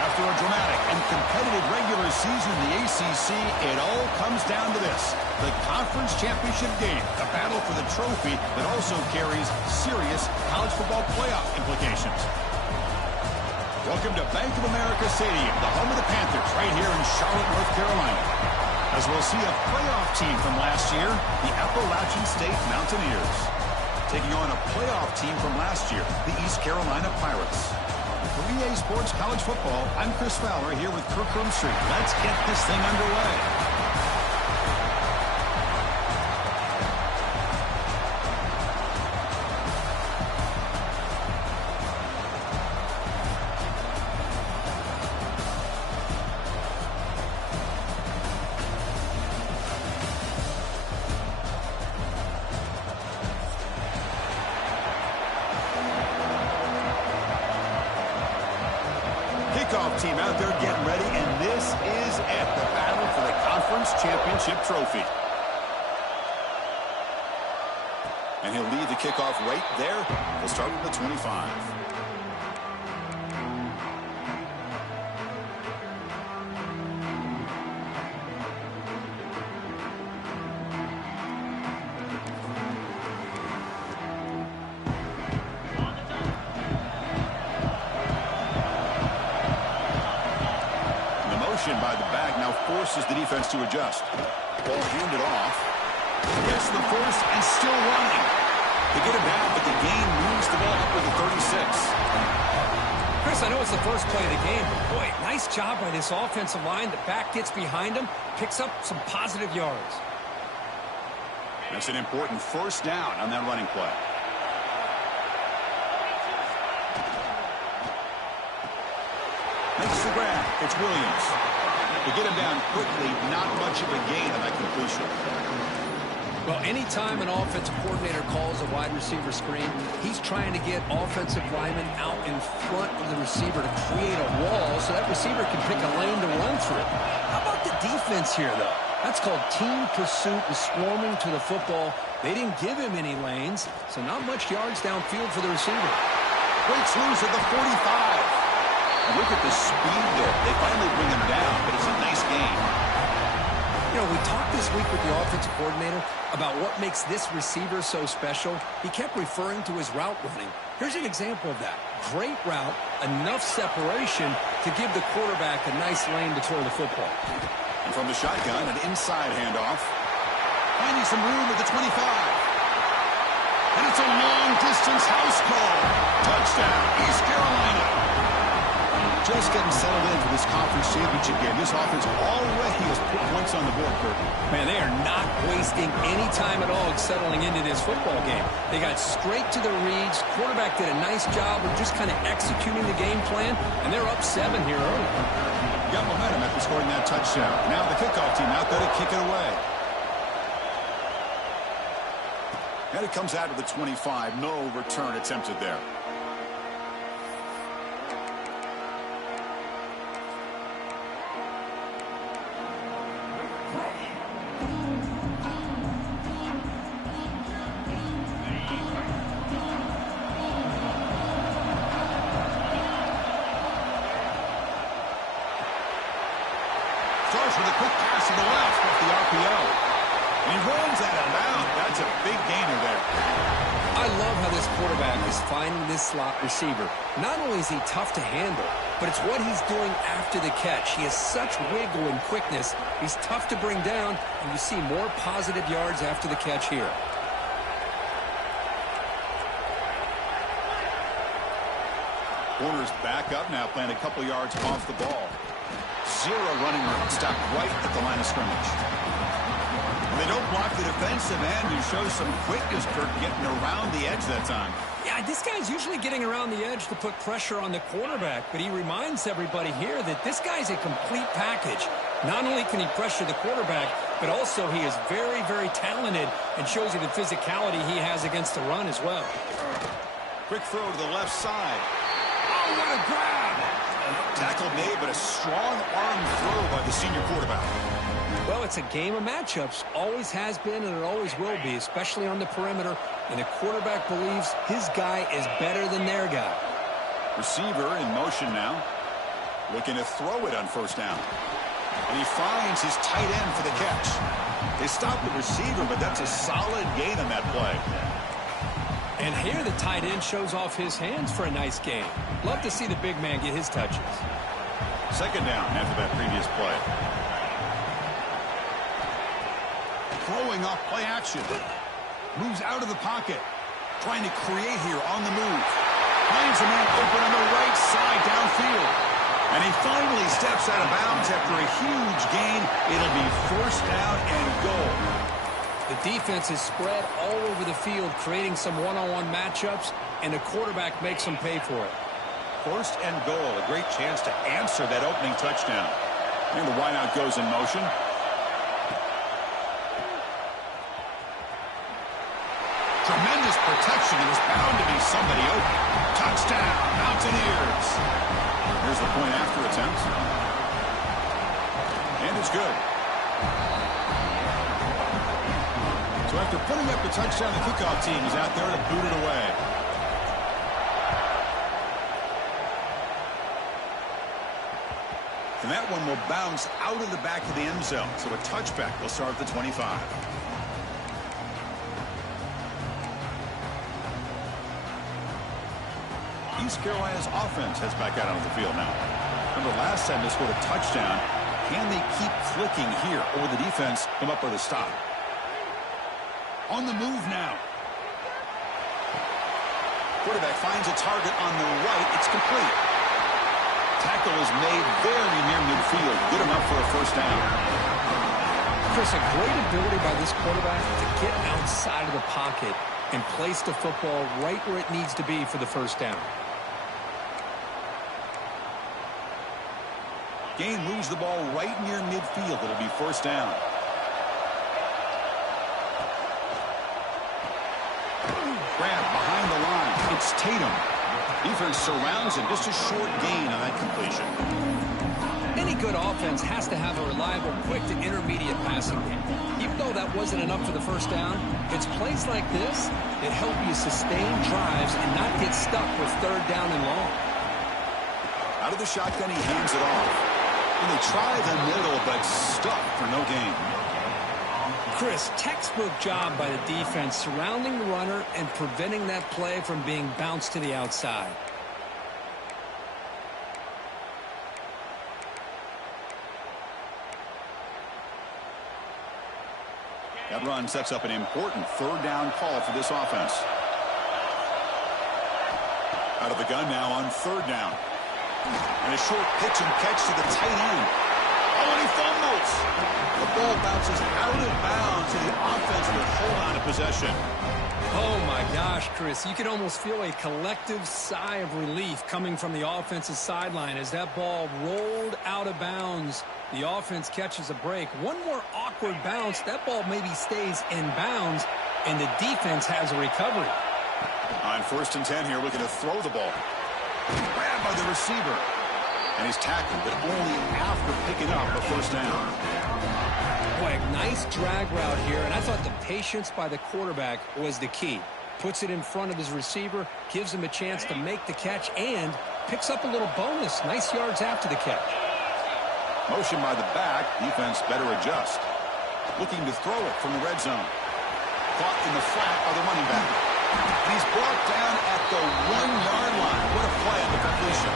After a dramatic and competitive regular season in the ACC, it all comes down to this: the conference championship game, the battle for the trophy that also carries serious college football playoff implications. Welcome to Bank of America Stadium, the home of the Panthers, right here in Charlotte, North Carolina. As we'll see a playoff team from last year, the Appalachian State Mountaineers, taking on a playoff team from last year, the East Carolina Pirates. For EA Sports College Football, I'm Chris Fowler here with Kirk Street. Let's get this thing underway. Kickoff team out there getting ready, and this is at the battle for the conference championship trophy. And he'll lead the kickoff right there. He'll start with the 25. By the back now forces the defense to adjust. Ball handed off. Gets the first and still running. They get it back, but the gain moves the ball up with the 36. Chris, I know it's the first play of the game, but boy, nice job by this offensive line. The back gets behind him, picks up some positive yards. That's an important first down on that running play. Makes the grab. It's Williams. To get him down quickly, not much of a gain on that completion. Well, anytime an offensive coordinator calls a wide receiver screen, he's trying to get offensive linemen out in front of the receiver to create a wall so that receiver can pick a lane to run through. How about the defense here, though? That's called team pursuit and swarming to the football. They didn't give him any lanes, so not much yards downfield for the receiver. Breaks loose at the 45. Look at the speed there. They finally bring him down, but it's a nice game. You know, we talked this week with the offensive coordinator about what makes this receiver so special. He kept referring to his route running. Here's an example of that. Great route, enough separation to give the quarterback a nice lane to throw the football. And from the shotgun, an inside handoff. Finding some room at the 25. And it's a long-distance house call. Touchdown, East Carolina. Just getting settled in for this conference championship game. This offense already has put points on the board, Kirk. Man, they are not wasting any time at all settling into this football game. They got straight to the reads. Quarterback did a nice job of just kind of executing the game plan, and they're up 7 here early. Got momentum after scoring that touchdown. Now the kickoff team out there to kick it away. And it comes out of the 25. No return attempted there. And he runs out of bounds. That's a big gainer there. I love how this quarterback is finding this slot receiver. Not only is he tough to handle, but it's what he's doing after the catch. He has such wiggle and quickness. He's tough to bring down, and you see more positive yards after the catch here. Corner's back up now, playing a couple yards off the ball. Zero running room. Stopped right at the line of scrimmage. They don't block the defensive end, who shows some quickness, Kirk, getting around the edge that time. Yeah, this guy's usually getting around the edge to put pressure on the quarterback, but he reminds everybody here that this guy's a complete package. Not only can he pressure the quarterback, but also he is very, very talented and shows you the physicality he has against the run as well. Quick throw to the left side. Oh, what a grab! Tackle made, but a strong arm throw by the senior quarterback. Well, it's a game of matchups. Always has been, and it always will be, especially on the perimeter. And the quarterback believes his guy is better than their guy. Receiver in motion now. Looking to throw it on first down. And he finds his tight end for the catch. They stopped the receiver, but that's a solid gain on that play. And here the tight end shows off his hands for a nice gain. Love to see the big man get his touches. Second down after that previous play. Throwing off play action. Moves out of the pocket. Trying to create here on the move. Finds a man open on the right side downfield. And he finally steps out of bounds after a huge gain. It'll be first down and goal. The defense is spread all over the field, creating some one-on-one matchups, and the quarterback makes them pay for it. First and goal, a great chance to answer that opening touchdown. And the wideout goes in motion. Tremendous protection. It was bound to be somebody open. Touchdown, Mountaineers. Here's the point after attempt. And it's good. So after putting up the touchdown, the kickoff team is out there to boot it away. And that one will bounce out of the back of the end zone. So a touchback will start at the 25. East Carolina's offense heads back out onto the field now. Remember last time they scored a touchdown. Can they keep clicking here, or will the defense come up with a stop? On the move now. Quarterback finds a target on the right. It's complete. Tackle is made very near midfield. Good enough for a first down. Chris, a great ability by this quarterback to get outside of the pocket and place the football right where it needs to be for the first down. Gain moves the ball right near midfield. It'll be first down. Grab behind the line. It's Tatum. Defense surrounds him. Just a short gain on that completion. Any good offense has to have a reliable, quick to intermediate passing game. Even though that wasn't enough for the first down, it's plays like this that help you sustain drives and not get stuck with third down and long. Out of the shotgun, he hands it off. And they try the middle, but stuck for no gain. Chris, textbook job by the defense surrounding the runner and preventing that play from being bounced to the outside. That run sets up an important third down call for this offense. Out of the gun now on third down. And a short pitch and catch to the tight end. Oh, and he fumbles. The ball bounces out of bounds, and the offense will hold on to possession. Oh, my gosh, Chris. You can almost feel a collective sigh of relief coming from the offensive sideline as that ball rolled out of bounds. The offense catches a break. One more awkward bounce. That ball maybe stays in bounds, and the defense has a recovery. On 1st and 10 here, looking to throw the ball. Grabbed by the receiver. And he's tackled, but only after picking up a first down. Boy, a nice drag route here, and I thought the patience by the quarterback was the key. Puts it in front of his receiver, gives him a chance to make the catch, and picks up a little bonus. Nice yards after the catch. Motion by the back. Defense better adjust. Looking to throw it from the red zone. Caught in the flat by the running back. And he's brought down at the 1-yard line. What a play on the completion.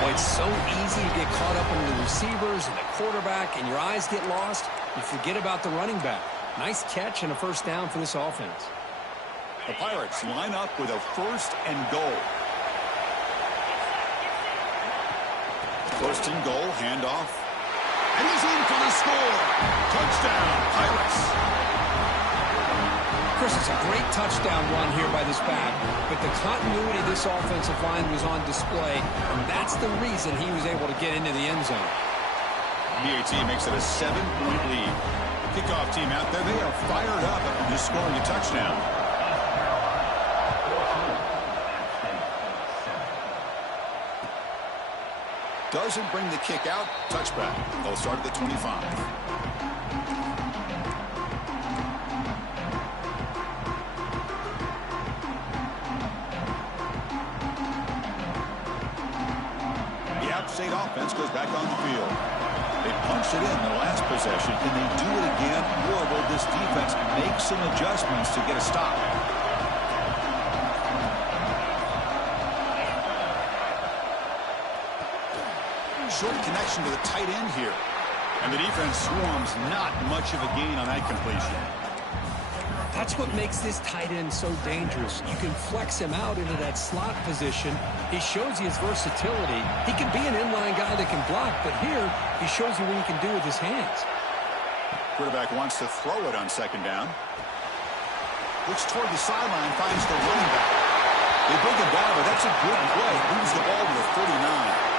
Boy, it's so easy to get caught up in the receivers and the quarterback, and your eyes get lost. You forget about the running back. Nice catch and a first down for this offense. The Pirates line up with a 1st and goal. 1st and goal, handoff. And he's in for the score. Touchdown, Pirates. Chris, it's a great touchdown run here by this back, but the continuity of this offensive line was on display, and that's the reason he was able to get into the end zone. PAT makes it a 7-point lead. Kickoff team out there, they are fired up after just scoring a touchdown. Doesn't bring the kick out. Touchback. They'll start at the 25. The App State offense goes back on the field. They punched it in the last possession. Can they do it again? Or will this defense make some adjustments to get a stop? Short connection to the tight end here. And the defense swarms not much of a gain on that completion. That's what makes this tight end so dangerous. You can flex him out into that slot position. He shows you his versatility. He can be an inline guy that can block, but here he shows you what he can do with his hands. Quarterback wants to throw it on 2nd down. Looks toward the sideline, finds the running back. They bring him down, but that's a good play. Moves the ball to the 39.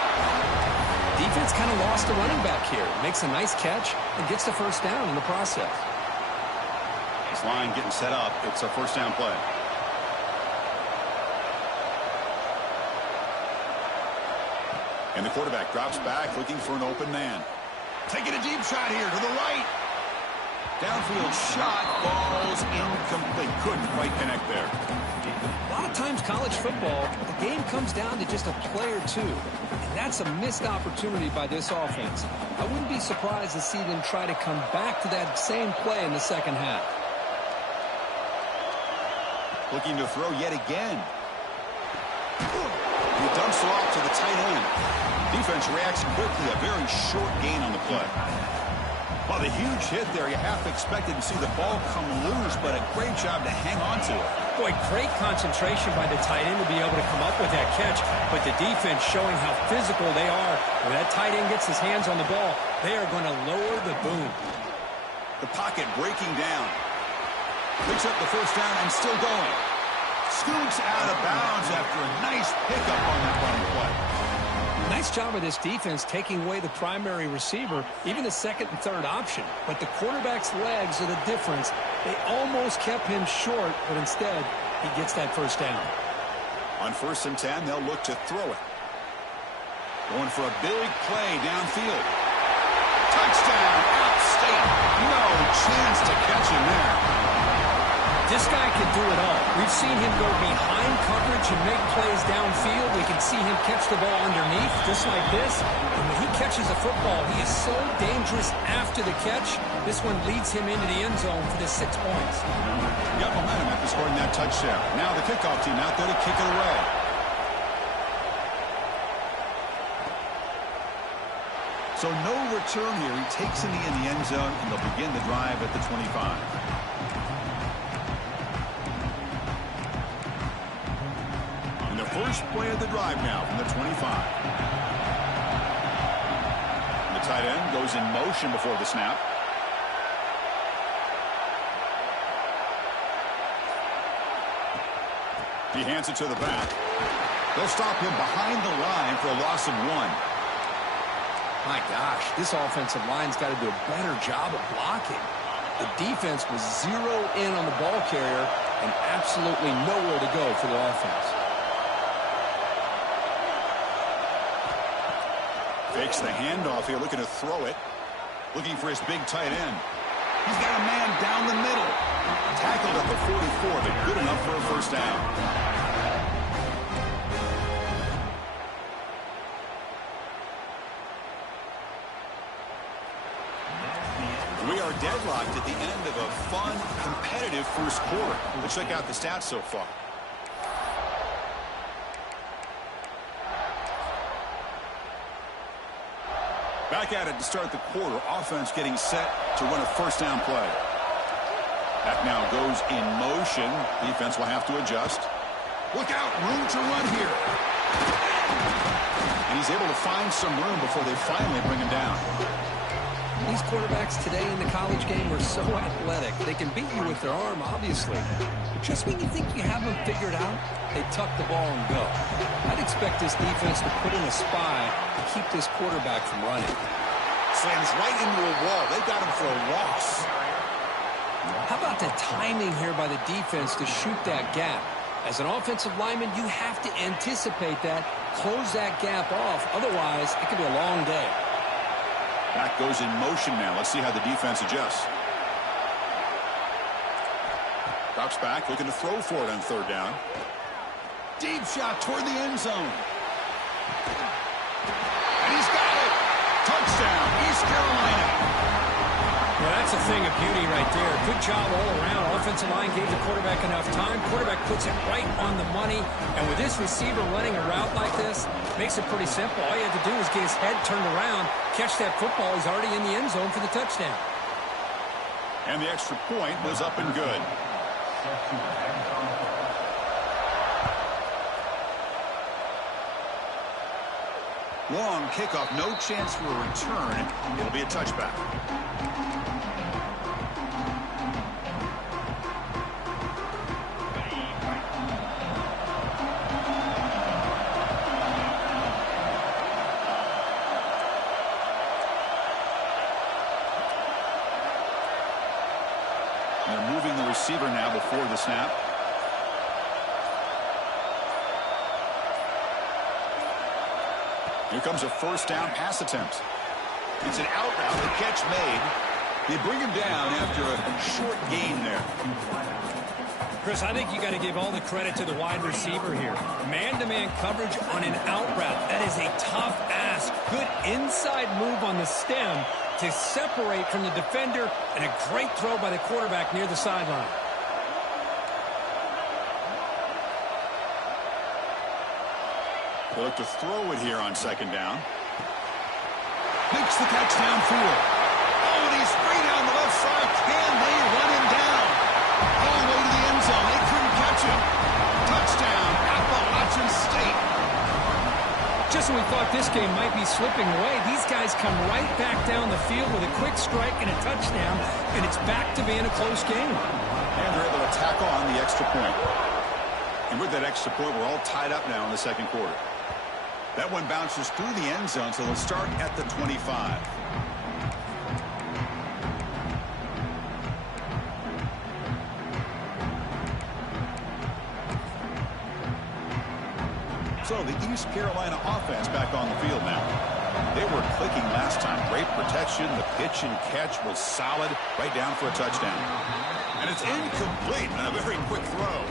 Defense kind of lost the running back here. Makes a nice catch and gets the first down in the process. This line getting set up. It's a first down play. And the quarterback drops back looking for an open man. Taking a deep shot here to the right. Downfield shot falls incomplete. Couldn't quite connect there. A lot of times college football, the game comes down to just a play or two. And that's a missed opportunity by this offense. I wouldn't be surprised to see them try to come back to that same play in the second half. Looking to throw yet again. He dumps it off to the tight end. Defense reacts quickly. A very short gain on the play. Well, the huge hit there. You half expected to see the ball come loose, but a great job to hang on to it. Boy, great concentration by the tight end to be able to come up with that catch, but the defense showing how physical they are. When that tight end gets his hands on the ball, they are going to lower the boom. The pocket breaking down. Picks up the first down and still going. Scoots out of bounds after a nice pickup on that running play. Nice job of this defense taking away the primary receiver, even the second and third option. But the quarterback's legs are the difference. They almost kept him short, but instead, he gets that first down. On 1st and 10, they'll look to throw it. Going for a big play downfield. Touchdown, App State. No chance to catch him there. This guy can do it all. We've seen him go behind coverage and make plays downfield. We can see him catch the ball underneath, just like this. And when he catches a football, he is so dangerous after the catch. This one leads him into the end zone for the 6 points. Got momentum after scoring that touchdown. Now the kickoff team out there to kick it away. So no return here. He takes it in the end zone, and they'll begin the drive at the 25. First play of the drive now from the 25. The tight end goes in motion before the snap. He hands it to the back. They'll stop him behind the line for a loss of 1. My gosh, this offensive line's got to do a better job of blocking. The defense was zero in on the ball carrier and absolutely nowhere to go for the offense. Fakes the handoff here, looking to throw it. Looking for his big tight end. He's got a man down the middle. Tackled at the 44, but good enough for a first down. We are deadlocked at the end of a fun, competitive first quarter. Let's check out the stats so far. Back at it to start the quarter. Offense getting set to run a first down play. That now goes in motion. Defense will have to adjust. Look out, room to run here. And he's able to find some room before they finally bring him down. These quarterbacks today in the college game are so athletic. They can beat you with their arm, obviously. Just when you think you have them figured out, they tuck the ball and go. I'd expect this defense to put in a spy to keep this quarterback from running. Slams right into a wall. They got him for a loss. How about the timing here by the defense to shoot that gap? As an offensive lineman, you have to anticipate that, close that gap off. Otherwise, it could be a long day. Back goes in motion now. Let's see how the defense adjusts. Drops back, looking to throw for it on third down. Deep shot toward the end zone. And he's got it. Touchdown, East Carolina. Well, that's a thing of beauty right there. Good job all around. Offensive line gave the quarterback enough time. Quarterback puts it right on the money. And with this receiver running a route like this, makes it pretty simple. All you have to do is get his head turned around, catch that football. He's already in the end zone for the touchdown. And the extra point was up and good. Long kickoff, no chance for a return. It'll be a touchback. They're moving the receiver now before the snap. Here comes a first down pass attempt. It's an out route, the catch made. They bring him down after a short gain there. Chris, I think you got to give all the credit to the wide receiver here. Man-to-man coverage on an out route. That is a tough ask. Good inside move on the stem to separate from the defender, and a great throw by the quarterback near the sideline. They look to throw it here on second down. Makes the catch downfield. Oh, and he's free down the left side. Can they run him down? All the way to the end zone. They couldn't catch him. Touchdown, Appalachian State. Just when we thought this game might be slipping away, these guys come right back down the field with a quick strike and a touchdown, and it's back to being a close game. And they're able to tack on the extra point. And with that extra point, we're all tied up now in the second quarter. That one bounces through the end zone, so they'll start at the 25. So the East Carolina offense back on the field now. They were clicking last time. Great protection. The pitch and catch was solid. Right down for a touchdown. And it's incomplete on a very quick throw.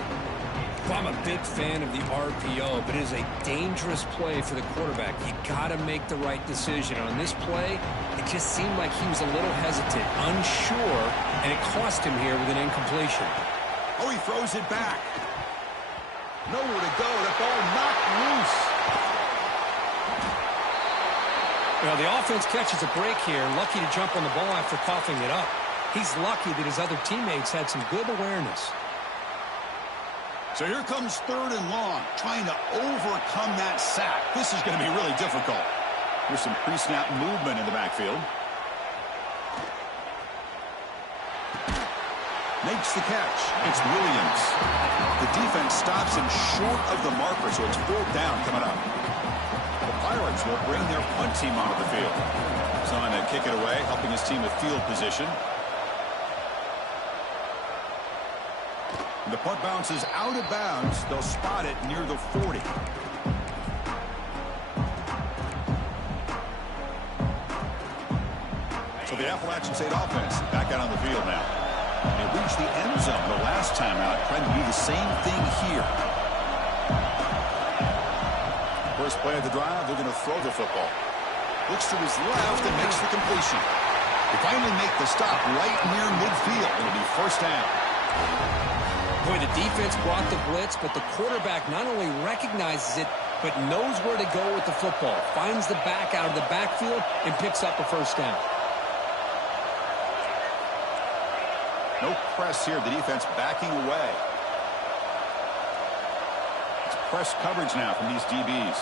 Well, I'm a big fan of the RPO, but it is a dangerous play for the quarterback. You got to make the right decision. On this play, it just seemed like he was a little hesitant, unsure, and it cost him here with an incompletion. Oh, he throws it back. Nowhere to go. The ball knocked loose. Well, the offense catches a break here, lucky to jump on the ball after coughing it up. He's lucky that his other teammates had some good awareness. So here comes third and long, trying to overcome that sack. This is going to be really difficult. There's some pre-snap movement in the backfield. Makes the catch. It's Williams. The defense stops him short of the marker, so it's fourth down coming up. The Pirates will bring their punt team onto the field. He's on to kick it away, helping his team with field position. The punt bounces out of bounds. They'll spot it near the 40. So the Appalachian State offense back out on the field now. They reached the end zone the last time out, trying to do the same thing here. First play of the drive, they're going to throw the football. Looks to his left and makes the completion. They finally make the stop right near midfield. It'll be first down. Boy, the defense brought the blitz, but the quarterback not only recognizes it, but knows where to go with the football. Finds the back out of the backfield and picks up a first down. No press here. The defense backing away. It's press coverage now from these DBs.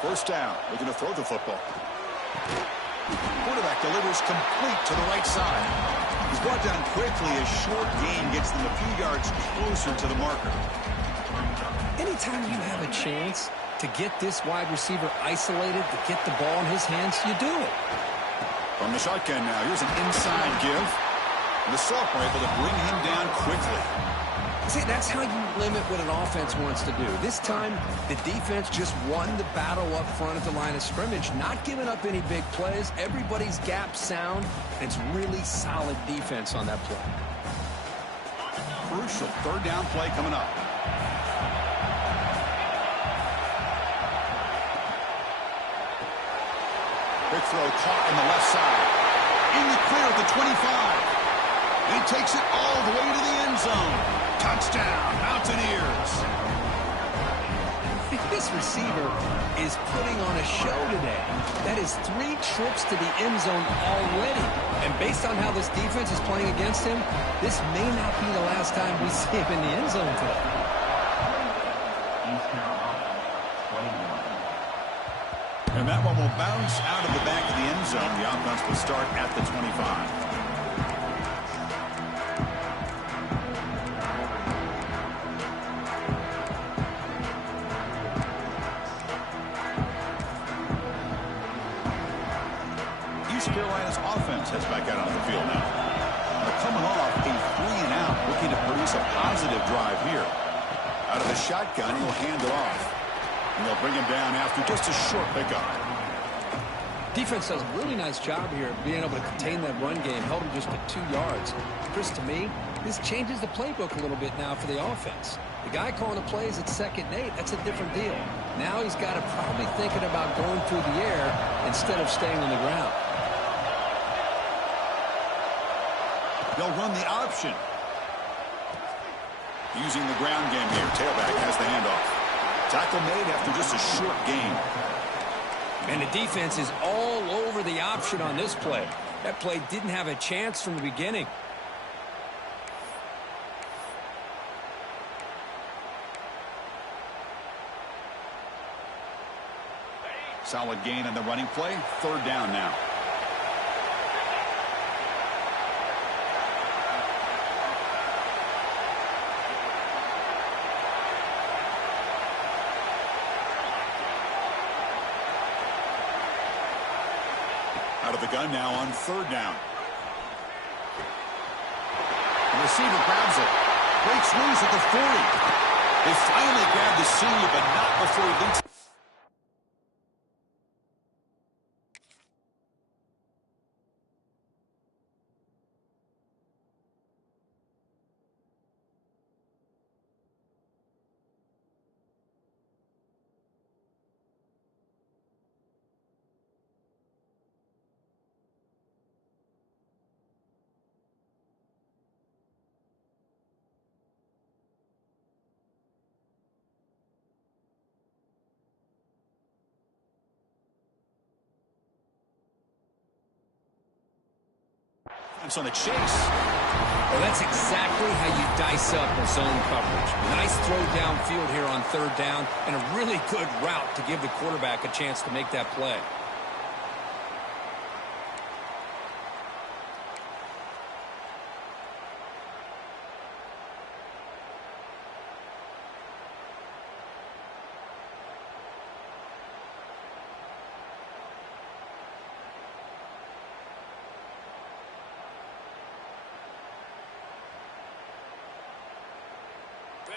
First down. Looking to throw the football. Quarterback delivers complete to the right side. He's brought down quickly. A short gain gets them a few yards closer to the marker. Anytime you have a chance to get this wide receiver isolated, to get the ball in his hands, you do it. From the shotgun now, here's an inside give. And the sophomore able to bring him down quickly. See, that's how you limit what an offense wants to do. This time, the defense just won the battle up front at the line of scrimmage, not giving up any big plays. Everybody's gap sound. It's really solid defense on that play. Crucial third down play coming up. Quick throw caught on the left side. In the clear at the 25. He takes it all the way to the end zone. Touchdown, Mountaineers. This receiver is putting on a show today. That is 3 trips to the end zone already. And based on how this defense is playing against him, this may not be the last time we see him in the end zone today. And that one will bounce out of the back of the end zone. The offense will start at the 25. Carolina's offense heads back out on the field now. They're coming off a 3-and-out, looking to produce a positive drive here. Out of the shotgun, he'll hand it off. And they'll bring him down after just a short pickup. Defense does a really nice job here of being able to contain that run game, held him just to 2 yards. Chris, to me, this changes the playbook a little bit now for the offense. The guy calling the plays at 2nd and 8, that's a different deal. Now he's got to probably thinking about going through the air instead of staying on the ground. They'll run the option. Using the ground game here. Tailback has the handoff. Tackle made after just a short gain. And the defense is all over the option on this play. That play didn't have a chance from the beginning. Solid gain on the running play. Third down now. Out of the gun now on third down. The receiver grabs it. Breaks loose at the 40. They finally grab the senior, but not before he thinks. On the chase. Well, that's exactly how you dice up a zone coverage. Nice throw downfield here on third down, and a really good route to give the quarterback a chance to make that play.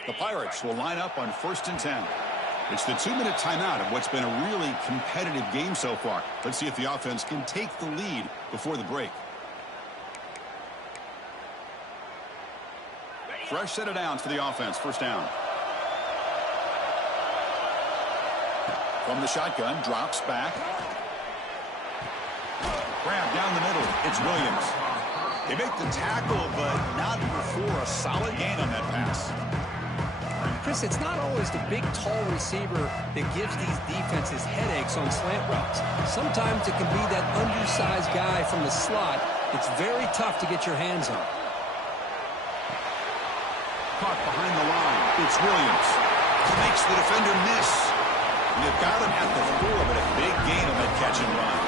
The Pirates will line up on 1st and 10. It's the 2-minute timeout of what's been a really competitive game so far. Let's see if the offense can take the lead before the break. Fresh set of downs for the offense. First down. From the shotgun, drops back. Grab down the middle. It's Williams. They make the tackle, but not before a solid gain on that pass. Chris, it's not always the big, tall receiver that gives these defenses headaches on slant routes. Sometimes it can be that undersized guy from the slot. It's very tough to get your hands on. Caught behind the line. It's Williams. He makes the defender miss. You've got him at the 4, but a big gain on that catch and run.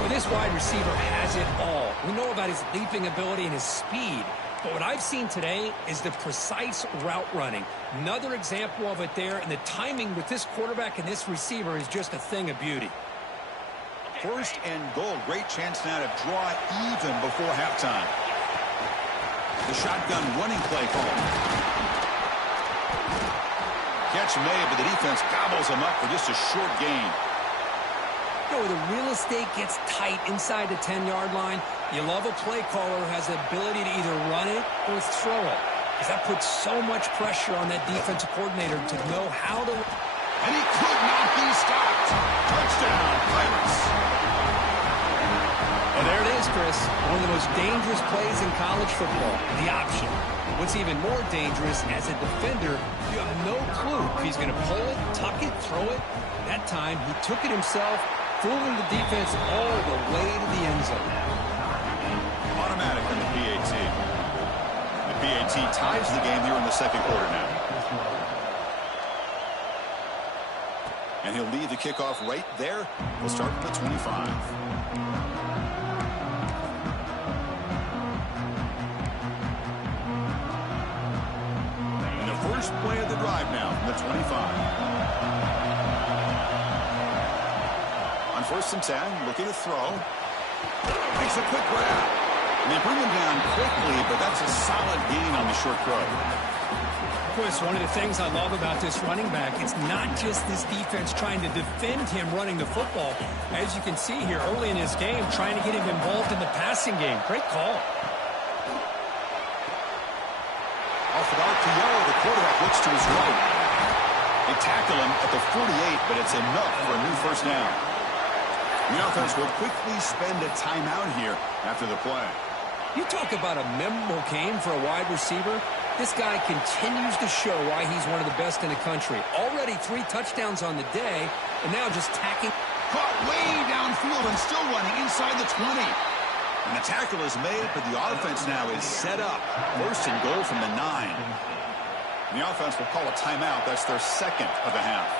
Well, this wide receiver has it all. We know about his leaping ability and his speed. But what I've seen today is the precise route running. Another example of it there, and the timing with this quarterback and this receiver is just a thing of beauty. First and goal. Great chance now to draw even before halftime. The shotgun running play call. Catch made, but the defense gobbles him up for just a short gain. You know, the real estate gets tight inside the 10-yard line. You love a play caller who has the ability to either run it or throw it, because that puts so much pressure on that defensive coordinator to know how to. And he could not be stopped. Touchdown, Pirates. Well, there it is, Chris. One of the most dangerous plays in college football, the option. What's even more dangerous, as a defender, you have no clue if he's going to pull it, tuck it, throw it. That time, he took it himself, fooling the defense all the way to the end zone. Automatic on the PAT. The PAT ties the game here in the second quarter now. And he'll leave the kickoff right there. We'll start from the 25. And the first play of the drive now from the 25. On 1st and 10, looking to throw. Makes a quick grab. And they bring him down quickly, but that's a solid gain on the short throw. Chris, one of the things I love about this running back, it's not just this defense trying to defend him running the football. As you can see here early in this game, trying to get him involved in the passing game. Great call. Off the RPO, the quarterback looks to his right. They tackle him at the 48, but it's enough for a new first down. The offense will quickly spend a timeout here after the play. You talk about a memorable game for a wide receiver. This guy continues to show why he's one of the best in the country. Already 3 touchdowns on the day, and now just tacking. Caught way downfield and still running inside the 20. And the tackle is made, but the offense now is set up. 1st and goal from the 9. And the offense will call a timeout. That's their second of the half.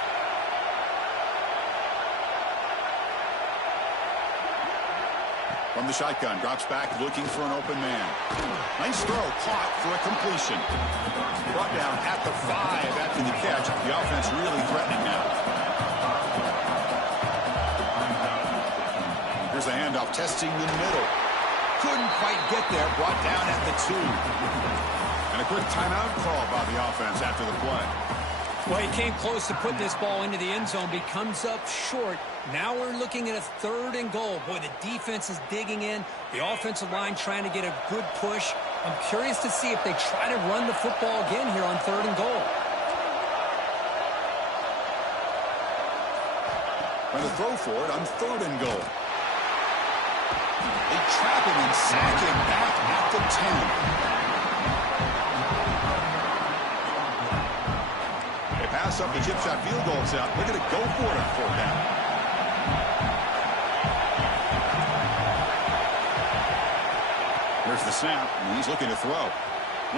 From the shotgun, drops back, looking for an open man. Nice throw, caught for a completion. Brought down at the 5 after the catch. The offense really threatening now. Here's a handoff, testing the middle. Couldn't quite get there, brought down at the 2. And a quick timeout call by the offense after the play. Well, he came close to putting this ball into the end zone, but he comes up short. Now we're looking at a 3rd and goal. Boy, the defense is digging in. The offensive line trying to get a good push. I'm curious to see if they try to run the football again here on 3rd and goal. Trying to throw for it on 3rd and goal. They trap him and sack him back at the 10. They pass up the chip shot field goal attempt. They're going to go for it on 4th down. Here's the snap, and he's looking to throw.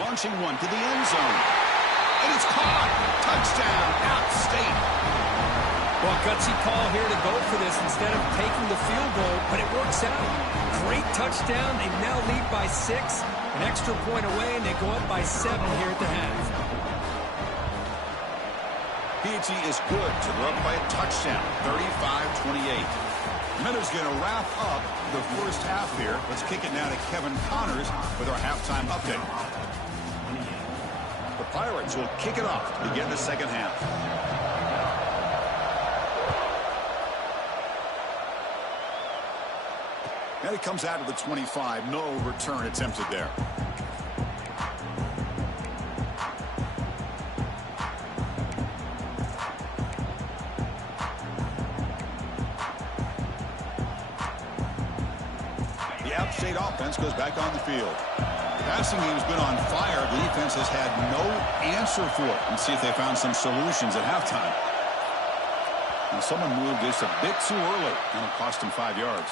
Launching one to the end zone. And it's caught. Touchdown, App State. Well, gutsy call here to go for this instead of taking the field goal, but it works out. Great touchdown. They now lead by 6. An extra point away, and they go up by 7 here at the half. PAT is good to go up by a touchdown, 35-28. Miller's going to wrap up the first half here. Let's kick it now to Kevin Connors with our halftime update. The Pirates will kick it off to begin the second half. And it comes out of the 25. No return attempted there. App State offense goes back on the field. The passing game's been on fire. The defense has had no answer for it. Let's see if they found some solutions at halftime. And someone moved this a bit too early, and it cost him 5 yards.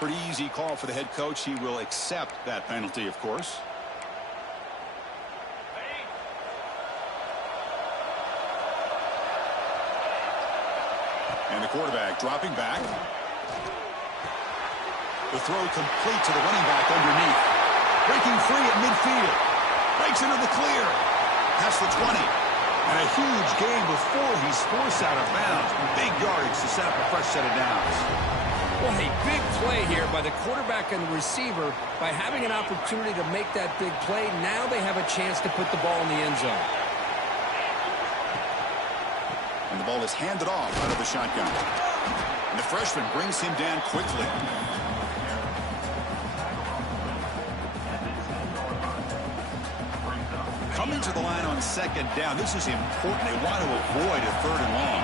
Pretty easy call for the head coach. He will accept that penalty, of course. And the quarterback dropping back. The throw complete to the running back underneath. Breaking free at midfield. Breaks into the clear. Past the 20. And a huge gain before he's forced out of bounds. Big yardage to set up a fresh set of downs. Well, a big play here by the quarterback and the receiver. By having an opportunity to make that big play, now they have a chance to put the ball in the end zone. And the ball is handed off out of the shotgun. And the freshman brings him down quickly. Coming to the line on second down. This is important. They want to avoid a 3rd and long.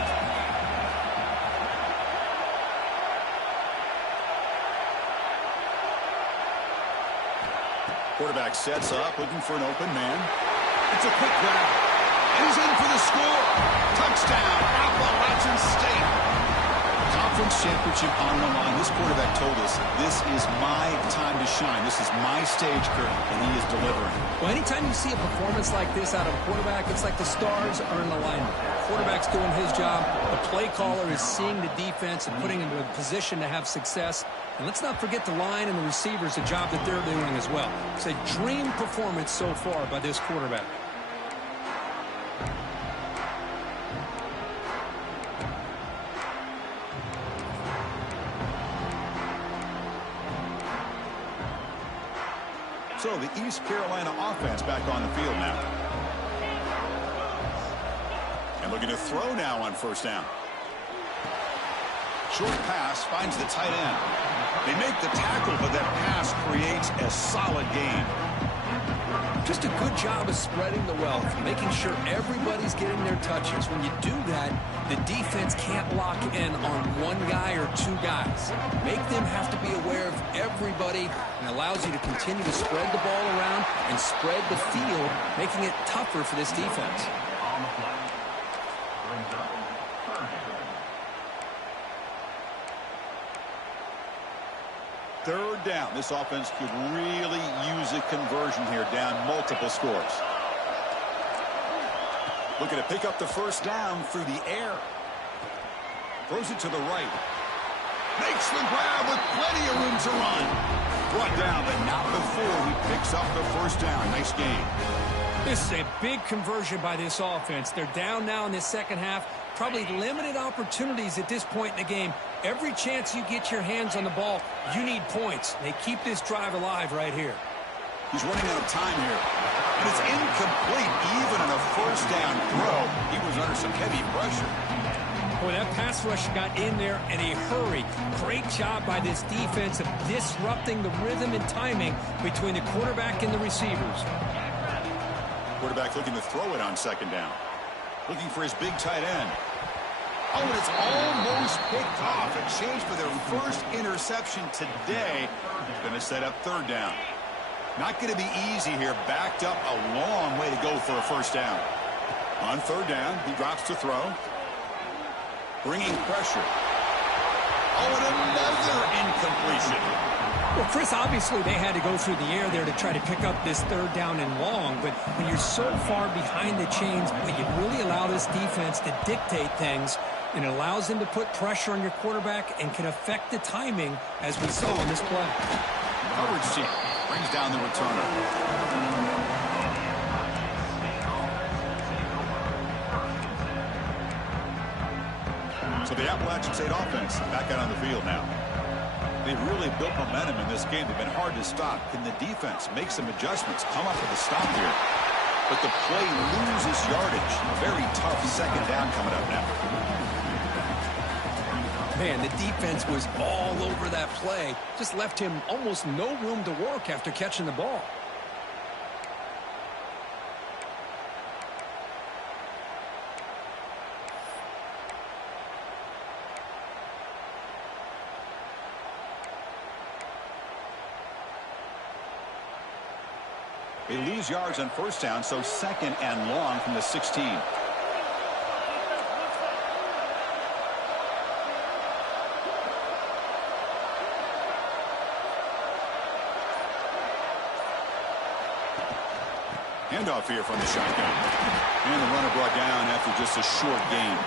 Quarterback sets up, looking for an open man. It's a quick grab. And he's in for the score. Touchdown, Appalachian State. Conference championship on the line. This quarterback told us, this is my time to shine. This is my stage curtain, and he is delivering. Well, anytime you see a performance like this out of a quarterback, it's like the stars are in alignment. Quarterback's doing his job. The play caller is seeing the defense and putting him in a position to have success. And let's not forget the line and the receivers, the job that they're doing as well. It's a dream performance so far by this quarterback. So the East Carolina offense back on the field now. And looking to throw now on 1st down. Short pass finds the tight end. They make the tackle, but that pass creates a solid gain. Just a good job of spreading the wealth, making sure everybody's getting their touches. When you do that, the defense can't lock in on one guy or 2 guys. Make them have to be aware of everybody, and allows you to continue to spread the ball around and spread the field, making it tougher for this defense. Third down. This offense could really use a conversion here, down multiple scores. Looking to pick up the 1st down through the air. Throws it to the right. Makes the grab with plenty of room to run. Brought down, but not before he picks up the 1st down. Nice game. This is a big conversion by this offense. They're down now in the second half. Probably limited opportunities at this point in the game. Every chance you get your hands on the ball, you need points. They keep this drive alive right here. He's running out of time here. And it's incomplete, even on a 1st down throw. He was under some heavy pressure. Boy, that pass rush got in there in a hurry. Great job by this defense of disrupting the rhythm and timing between the quarterback and the receivers. Quarterback looking to throw it on 2nd down. Looking for his big tight end. Oh, and it's almost picked off. A change for their 1st interception today. Going to set up 3rd down. Not going to be easy here. Backed up a long way to go for a 1st down. On 3rd down, he drops to throw. Bringing pressure. Oh, and another incompletion. Well, Chris, obviously they had to go through the air there to try to pick up this 3rd down and long, but when you're so far behind the chains, you really allow this defense to dictate things, and it allows them to put pressure on your quarterback and can affect the timing, as we saw on this play. Coverage team brings down the returner. So the Appalachian State offense back out on the field now. They've really built momentum in this game. They've been hard to stop. Can the defense make some adjustments, come up with a stop here? But the play loses yardage. A very tough 2nd down coming up now. Man, the defense was all over that play. Just left him almost no room to work after catching the ball. They lose yards on first down, so second and long from the 16. Handoff here from the shotgun. And the runner brought down after just a short gain.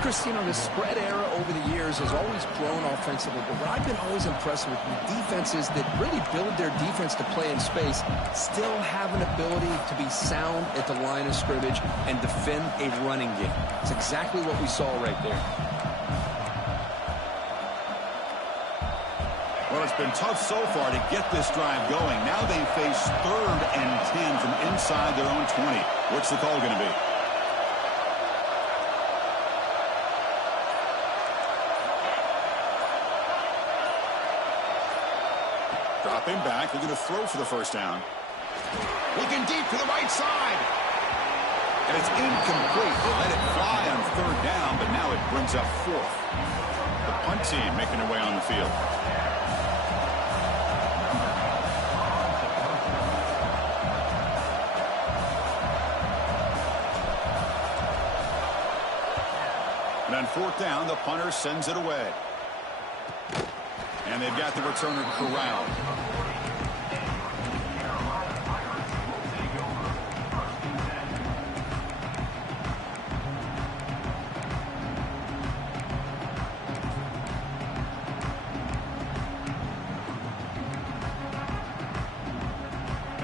Christine, the spread era over the years has always grown offensively, but what I've been always impressed with defenses that really build their defense to play in space still have an ability to be sound at the line of scrimmage and defend a running game. It's exactly what we saw right there. Well, it's been tough so far to get this drive going. Now they face 3rd and 10 from inside their own 20. What's the call going to be? Dropping back. They're going to throw for the first down. Looking deep to the right side. And it's incomplete. They let it fly on 3rd down, but now it brings up 4th. The punt team making their way on the field. And on 4th down, the punter sends it away. And they've got the returner corralled.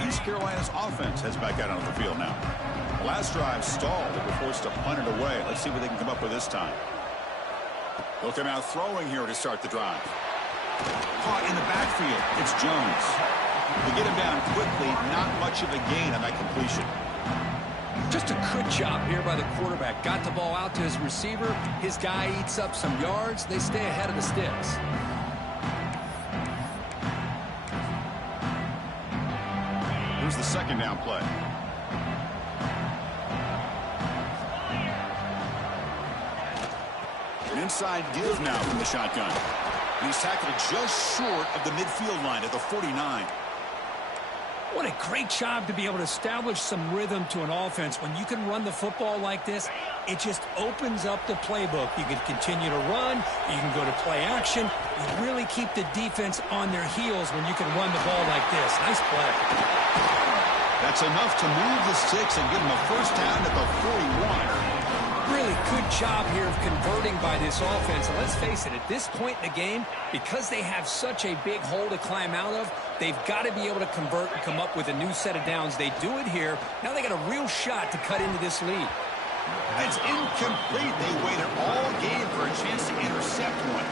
East Carolina's offense heads back out onto the field now. The last drive stalled. They were forced to punt it away. Let's see what they can come up with this time. They'll come out throwing here to start the drive. Caught in the backfield. It's Jones. They get him down quickly. Not much of a gain on that completion. Just a good job here by the quarterback. Got the ball out to his receiver. His guy eats up some yards. They stay ahead of the sticks. Here's the second down play. An inside give now from the shotgun. And he's tackled just short of the midfield line at the 49. What a great job to be able to establish some rhythm to an offense. When you can run the football like this, it just opens up the playbook. You can continue to run. You can go to play action. You really keep the defense on their heels when you can run the ball like this. Nice play. That's enough to move the sticks and give them a first down at the 41. Really good job here of converting by this offense. And let's face it, at this point in the game, because they have such a big hole to climb out of, they've got to be able to convert and come up with a new set of downs. They do it here. Now they got a real shot to cut into this lead. It's incomplete. They waited all game for a chance to intercept one.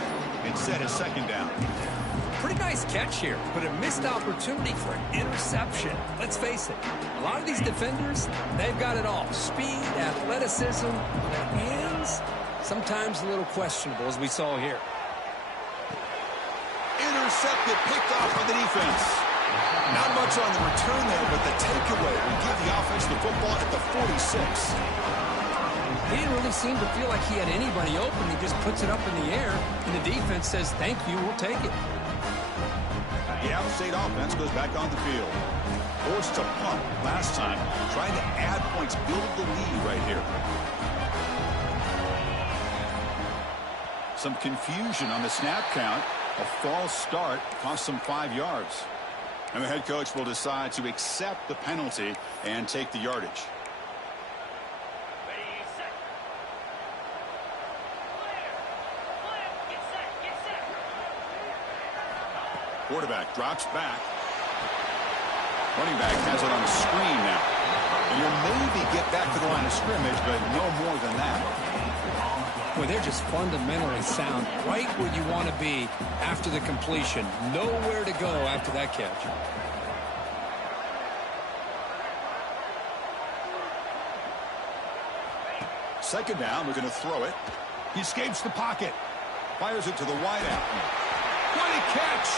Instead, a second down. Pretty nice catch here, but a missed opportunity for an interception. Let's face it, a lot of these defenders, they've got it all. Speed, athleticism, their hands, sometimes a little questionable, as we saw here. Intercepted, picked off by the defense. Not much on the return there, but the takeaway will give the offense the football at the 46. He didn't really seem to feel like he had anybody open. He just puts it up in the air, and the defense says, thank you, we'll take it. The out-of-state offense goes back on the field. Forced to punt last time. Trying to add points, build the lead right here. Some confusion on the snap count. A false start cost them 5 yards. And the head coach will decide to accept the penalty and take the yardage. Quarterback drops back. Running back has it on the screen now. And you'll maybe get back to the line of scrimmage, but no more than that. Well, they're just fundamentally sound, right where you want to be after the completion. Nowhere to go after that catch. Second down, we're going to throw it. He escapes the pocket. Fires it to the wideout. What a catch!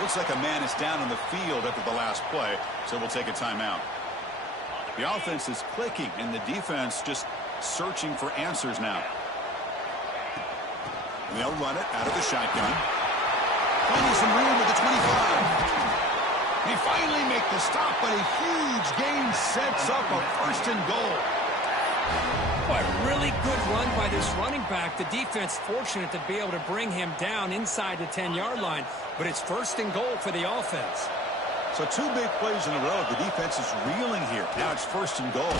Looks like a man is down on the field after the last play, so we'll take a timeout. The offense is clicking, and the defense just searching for answers now. And they'll run it out of the shotgun. Finding some room at the 25. They finally make the stop, but a huge gain sets up a 1st and goal. Boy, really good run by this running back. The defense fortunate to be able to bring him down inside the 10-yard line, but it's 1st and goal for the offense. So 2 big plays in a row. The defense is reeling here. Now it's 1st and goal.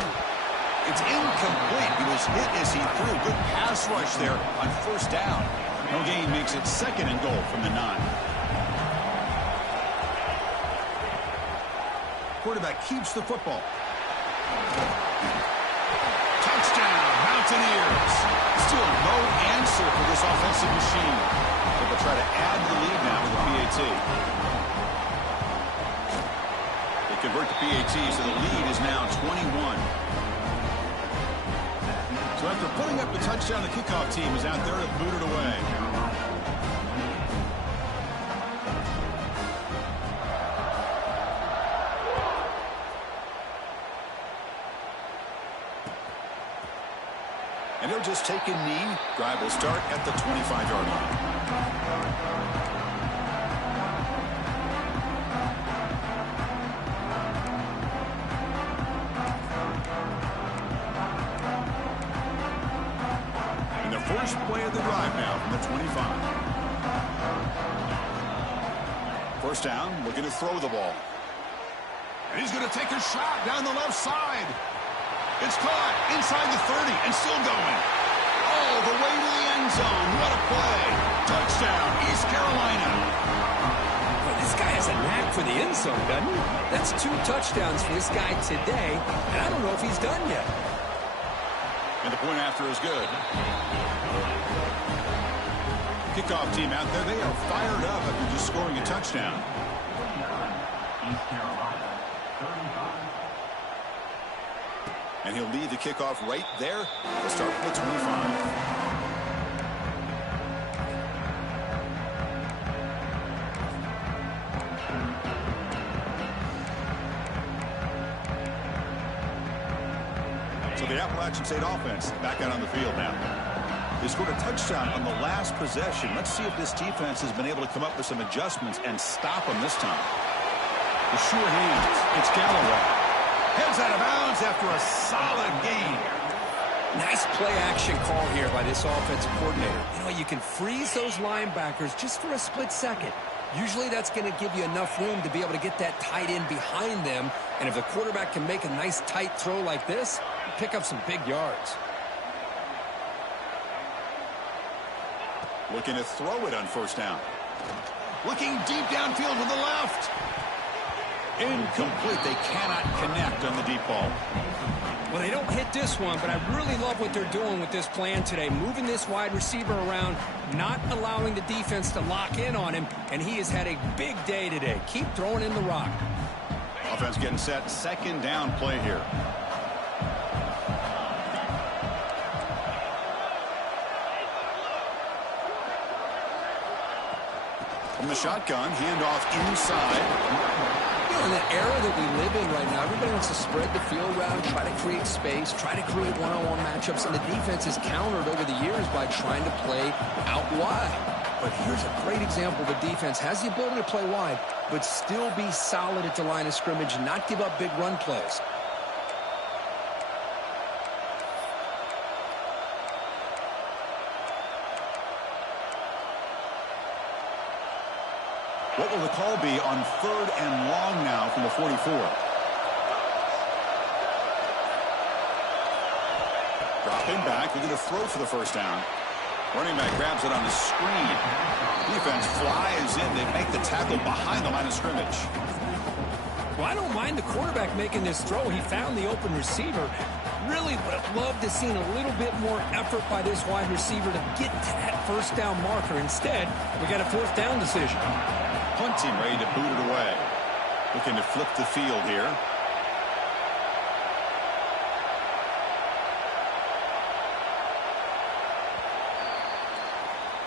It's incomplete. He was hit as he threw. Good pass rush there on 1st down. No gain makes it 2nd and goal from the 9. Quarterback keeps the football. Touchdown, Mountaineers. Still no answer for this offensive machine. But they'll try to add the lead now with the PAT. They convert the PAT, so the lead is now 21. So after putting up the touchdown, the kickoff team is out there to boot it away. And he'll just take a knee. Drive will start at the 25-yard line. And the first play of the drive now from the 25. 1st down, looking to throw the ball. And he's going to take a shot down the left side. It's caught inside the 30 and still going. All the way to the end zone. What a play. Touchdown, East Carolina. Well, this guy has a knack for the end zone, doesn't he? That's 2 touchdowns for this guy today, and I don't know if he's done yet. And the point after is good. Kickoff team out there, they are fired up after just scoring a touchdown. East Carolina, 35. And he'll lead the kickoff right there. We'll start from the 25. So the Appalachian State offense back out on the field now. They scored a touchdown on the last possession. Let's see if this defense has been able to come up with some adjustments and stop them this time. The sure hands. It's Galloway. Heads out of bounds after a solid gain. Nice play-action call here by this offensive coordinator. You know, you can freeze those linebackers just for a split second. Usually that's going to give you enough room to be able to get that tight end behind them. And if the quarterback can make a nice tight throw like this, pick up some big yards. Looking to throw it on 1st down. Looking deep downfield to the left. Incomplete. They cannot connect on the deep ball. Well, they don't hit this one, but I really love what they're doing with this plan today. Moving this wide receiver around, not allowing the defense to lock in on him, and he has had a big day today. Keep throwing in the rock. Offense getting set. 2nd down play here. From the shotgun, handoff inside. You know, in the era that we live in right now, everybody wants to spread the field around, try to create space, try to create one-on-one matchups, and the defense is countered over the years by trying to play out wide. But here's a great example. The defense has the ability to play wide, but still be solid at the line of scrimmage, not give up big run plays. What will the call be on 3rd and long now from the 44? Dropping back, looking to throw for the 1st down. Running back grabs it on the screen. Defense flies in. They make the tackle behind the line of scrimmage. Well, I don't mind the quarterback making this throw. He found the open receiver. Really would have loved to seen a little bit more effort by this wide receiver to get to that 1st down marker. Instead, we got a 4th down decision. Punt team ready to boot it away. Looking to flip the field here.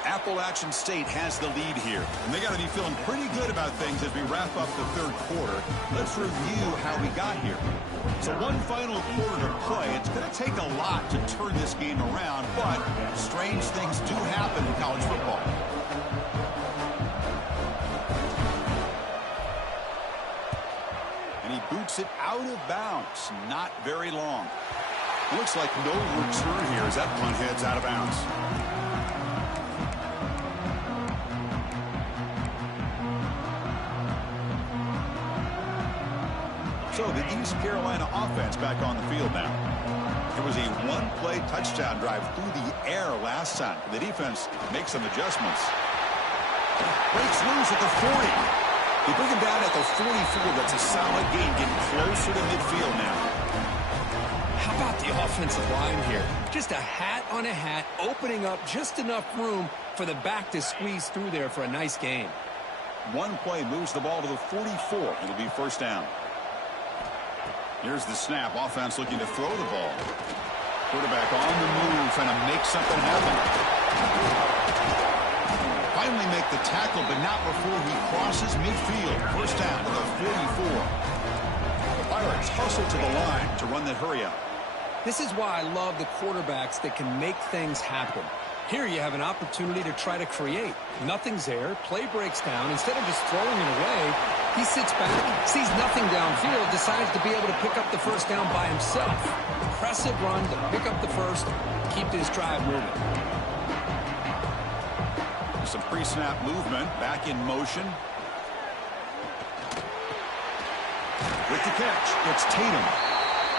Appalachian State has the lead here, and they got to be feeling pretty good about things as we wrap up the 3rd quarter. Let's review how we got here. So one final quarter to play. It's going to take a lot to turn this game around, but strange things do happen in college football. He boots it out of bounds. Not very long. Looks like no return here as that punt heads out of bounds. So the East Carolina offense back on the field now. It was a one-play touchdown drive through the air last time. The defense makes some adjustments. Breaks loose at the 40. They bring him down at the 44. That's a solid gain, getting closer to midfield now. How about the offensive line here? Just a hat on a hat, opening up just enough room for the back to squeeze through there for a nice gain. One play moves the ball to the 44. It'll be first down. Here's the snap. Offense looking to throw the ball. Quarterback on the move, trying to make something happen. Finally make the tackle, but not before he crosses midfield. First down to the 44. The Pirates hustle to the line to run the hurry up. This is why I love the quarterbacks that can make things happen. Here you have an opportunity to try to create. Nothing's there. Play breaks down. Instead of just throwing it away, he sits back, sees nothing downfield, decides to be able to pick up the first down by himself. Impressive run to pick up the first, keep this drive moving. Some pre-snap movement, back in motion. With the catch, it's Tatum.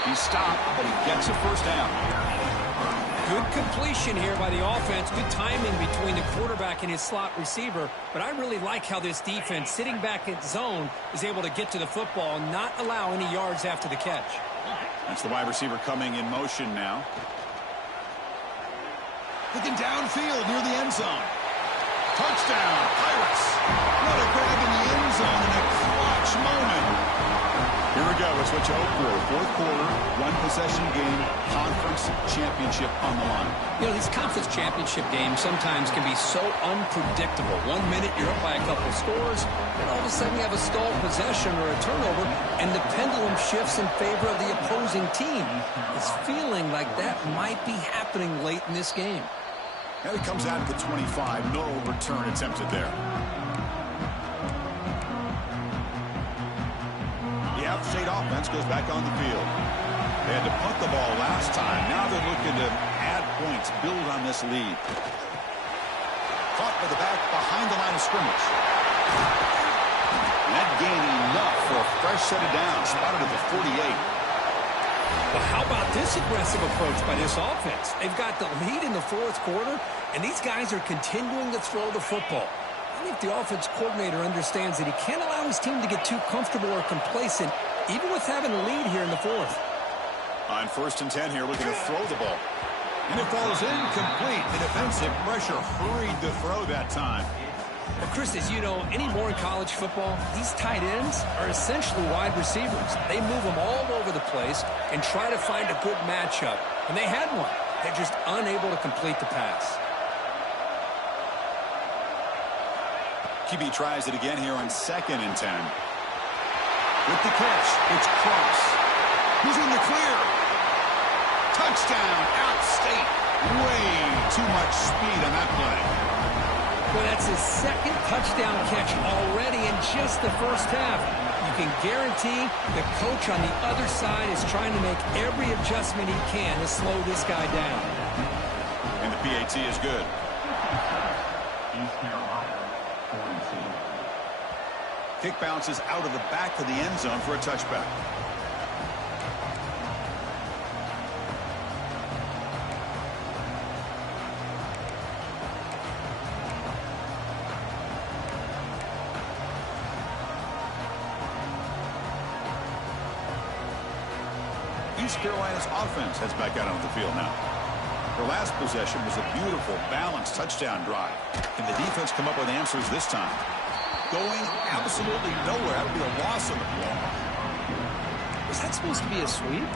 He's stopped, but he gets a first down. Good completion here by the offense. Good timing between the quarterback and his slot receiver. But I really like how this defense, sitting back in zone, is able to get to the football and not allow any yards after the catch. That's the wide receiver coming in motion now. Looking downfield near the end zone. Touchdown, Pirates. What a grab in the end zone in a clutch moment. Here we go. It's what you hope for. Fourth quarter, one-possession game, conference championship on the line. You know, these conference championship games sometimes can be so unpredictable. 1 minute you're up by a couple of scores, and all of a sudden you have a stalled possession or a turnover, and the pendulum shifts in favor of the opposing team. It's feeling like that might be happening late in this game. And it comes out at the 25. No return attempted there. The App State offense goes back on the field. They had to punt the ball last time. Now they're looking to add points, build on this lead. Caught by the back behind the line of scrimmage. And that gain enough for a fresh set of downs. Spotted at the 48. But how about this aggressive approach by this offense? They've got the lead in the fourth quarter, and these guys are continuing to throw the football. I think the offense coordinator understands that he can't allow his team to get too comfortable or complacent, even with having a lead here in the fourth. On 1st and 10 here, looking to throw the ball. And it falls incomplete. The defensive pressure hurried the throw that time. Well, Chris, as you know, anymore in college football, these tight ends are essentially wide receivers. They move them all over the place and try to find a good matchup. And they had one. They're just unable to complete the pass. QB tries it again here on 2nd and 10. With the catch, it's Cross. He's in the clear. Touchdown, outstate. Way too much speed on that play. Well, that's his second touchdown catch already in just the first half. You can guarantee the coach on the other side is trying to make every adjustment he can to slow this guy down. And the PAT is good. East Carolina, 42. Kick bounces out of the back of the end zone for a touchback. East Carolina's offense heads back out onto the field now. Their last possession was a beautiful, balanced touchdown drive. Can the defense come up with answers this time? Going absolutely nowhere. That would be a loss on the play. Was that supposed to be a sweep?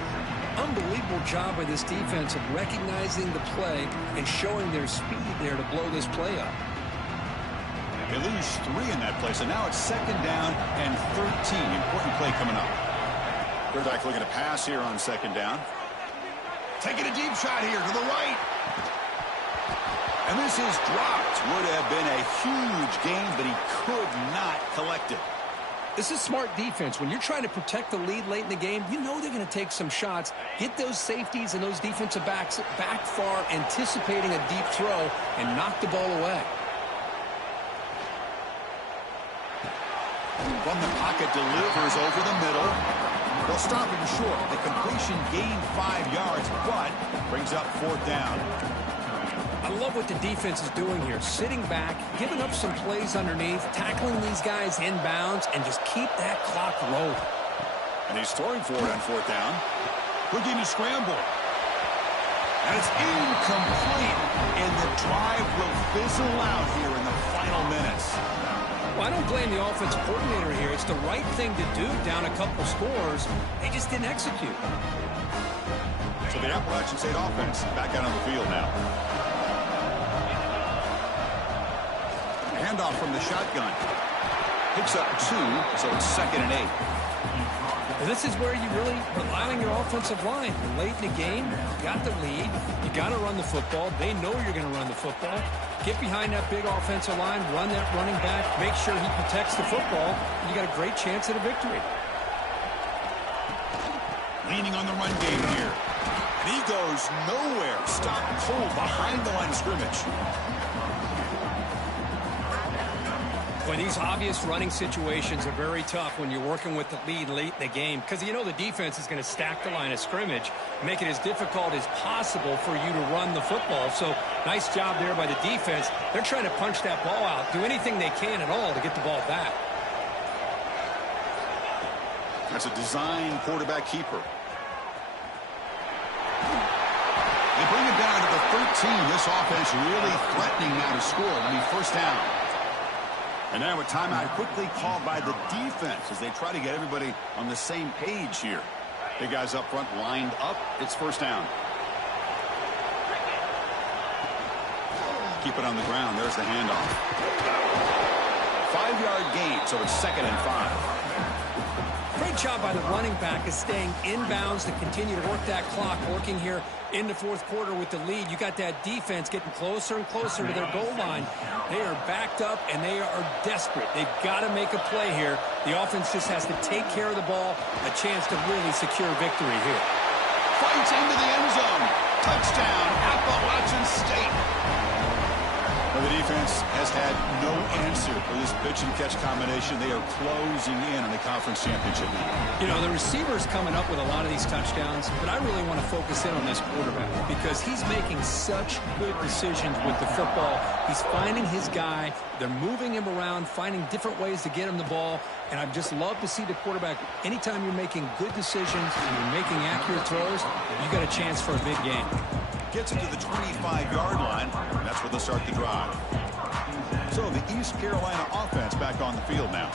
Unbelievable job by this defense of recognizing the play and showing their speed there to blow this play up. They lose 3 in that play, so now it's 2nd down and 13. Important play coming up. Quarterback looking to pass here on 2nd down. Taking a deep shot here to the right. And this is dropped. Would have been a huge gain, but he could not collect it. This is smart defense. When you're trying to protect the lead late in the game, you know they're going to take some shots. Get those safeties and those defensive backs back far, anticipating a deep throw, and knock the ball away. From the pocket, delivers over the middle. They'll stop him short. The completion gained 5 yards, but brings up 4th down. I love what the defense is doing here. Sitting back, giving up some plays underneath, tackling these guys inbounds, and just keep that clock rolling. And he's throwing for it on 4th down. Looking to scramble. And it's incomplete. And the drive will fizzle out here in the final minutes. Well, I don't blame the offensive coordinator here. It's the right thing to do down a couple scores. They just didn't execute. So the Appalachian State offense back out on the field now. Handoff from the shotgun. Picks up 2, so it's 2nd and 8. And this is where you really rely on your offensive line. Late in the game, you got the lead. You got to run the football. They know you're going to run the football. Get behind that big offensive line, run that running back, make sure he protects the football, and you got a great chance at a victory. Leaning on the run game here. And he goes nowhere. Stop cold behind the line of scrimmage. Well, these obvious running situations are very tough when you're working with the lead late in the game because you know the defense is going to stack the line of scrimmage, make it as difficult as possible for you to run the football. So nice job there by the defense. They're trying to punch that ball out, do anything they can at all to get the ball back. That's a design quarterback keeper. They bring it down to the 13. This offense really threatening now to score. I mean, 1st down. And now a timeout quickly called by the defense as they try to get everybody on the same page here. Big guys up front lined up. It's 1st down. Keep it on the ground. There's the handoff. 5-yard gain, so it's 2nd and 5. Great job by the running back is staying inbounds to continue to work that clock, working here in the 4th quarter with the lead. You got that defense getting closer and closer to their goal line. They are backed up, and they are desperate. They've got to make a play here. The offense just has to take care of the ball, a chance to really secure victory here. Fights into the end zone. Touchdown, Appalachian State. Well, the defense has had no answer for this pitch-and-catch combination. They are closing in on the conference championship now. You know, the receiver's coming up with a lot of these touchdowns, but I really want to focus in on this quarterback because he's making such good decisions with the football. He's finding his guy. They're moving him around, finding different ways to get him the ball, and I'd just love to see the quarterback. Anytime you're making good decisions and you're making accurate throws, you got a chance for a big game. Gets it to the 25-yard line, and that's where they'll start the drive. So the East Carolina offense back on the field now.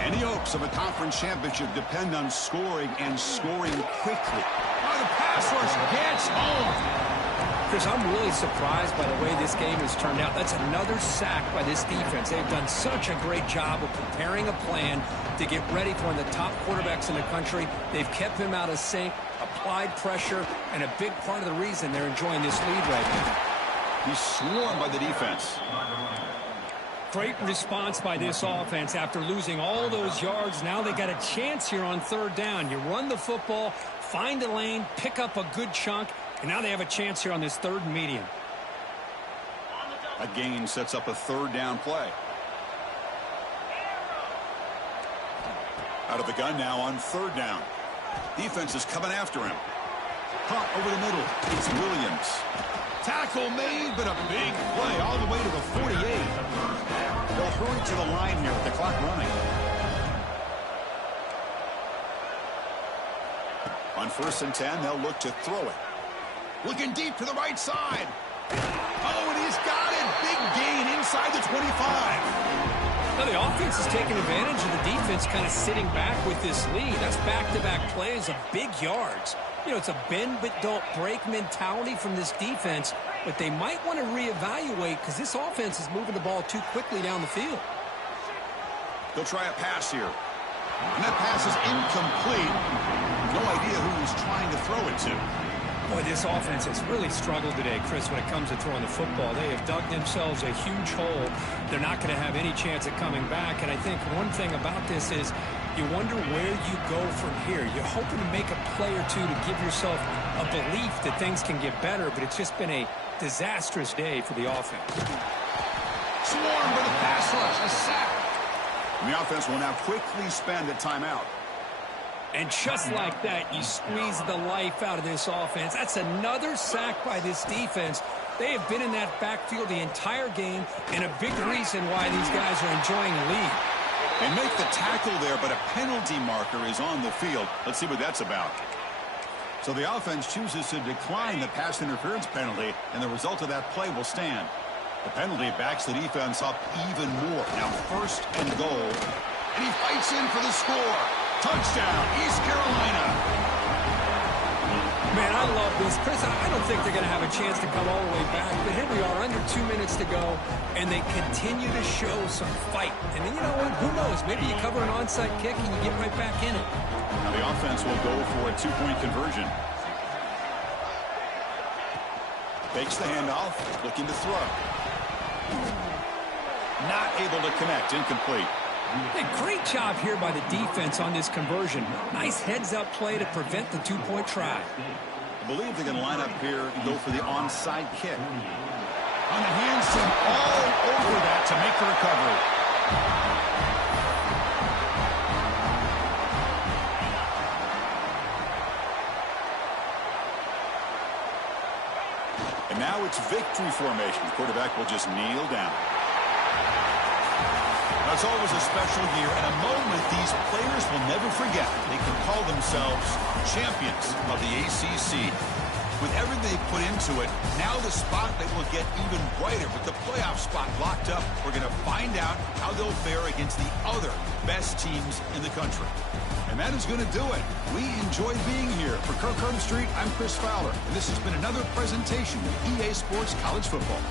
Any hopes of a conference championship depend on scoring and scoring quickly. Oh, the pass rush gets home. Chris, I'm really surprised by the way this game has turned out. That's another sack by this defense. They've done such a great job of preparing a plan to get ready for one of the top quarterbacks in the country. They've kept him out of sync, applied pressure, and a big part of the reason they're enjoying this lead right now. He's swarmed by the defense. Great response by this offense after losing all those yards. Now they got a chance here on 3rd down. You run the football, find a lane, pick up a good chunk, and now they have a chance here on this 3rd and medium. A gain sets up a 3rd down play. Out of the gun now on 3rd down. Defense is coming after him. Punt over the middle. It's Williams. Tackle made, but a big play all the way to the 48. They'll hurry to the line here with the clock running. On 1st and 10, they'll look to throw it. Looking deep to the right side. Oh, and he's got it. Big gain inside the 25. Now the offense is taking advantage of the defense kind of sitting back with this lead. That's back-to-back plays of big yards. You know, it's a bend but don't break mentality from this defense, but they might want to reevaluate because this offense is moving the ball too quickly down the field. They'll try a pass here. And that pass is incomplete. No idea who he's trying to throw it to. Boy, this offense has really struggled today, Chris, when it comes to throwing the football. They have dug themselves a huge hole. They're not going to have any chance of coming back. And I think one thing about this is you wonder where you go from here. You're hoping to make a play or two to give yourself a belief that things can get better, but it's just been a disastrous day for the offense. Swarm for the pass rush, a sack. And the offense will now quickly spend a timeout. And just like that, you squeeze the life out of this offense. That's another sack by this defense. They have been in that backfield the entire game, and a big reason why these guys are enjoying the lead. They make the tackle there, but a penalty marker is on the field. Let's see what that's about. So the offense chooses to decline the pass interference penalty, and the result of that play will stand. The penalty backs the defense up even more. Now 1st and goal, and he fights in for the score. Touchdown, East Carolina. Man, I love this. Chris, I don't think they're going to have a chance to come all the way back, but here we are, under 2 minutes to go, and they continue to show some fight. And then, you know what? Who knows? Maybe you cover an onside kick and you get right back in it. Now the offense will go for a 2-point conversion. Fakes the handoff, looking to throw. Not able to connect, incomplete. Hey, great job here by the defense on this conversion. Nice heads-up play to prevent the 2-point try. I believe they're going to line up here and go for the onside kick. On the handstand, all over that to make the recovery. And now it's victory formation. The quarterback will just kneel down. Now, it's always a special year and a moment these players will never forget. They can call themselves champions of the ACC. With everything they put into it, now the spotlight will get even brighter. With the playoff spot locked up, we're going to find out how they'll fare against the other best teams in the country. And that is going to do it. We enjoy being here. For Kirkland Street, I'm Chris Fowler, and this has been another presentation of EA Sports College Football.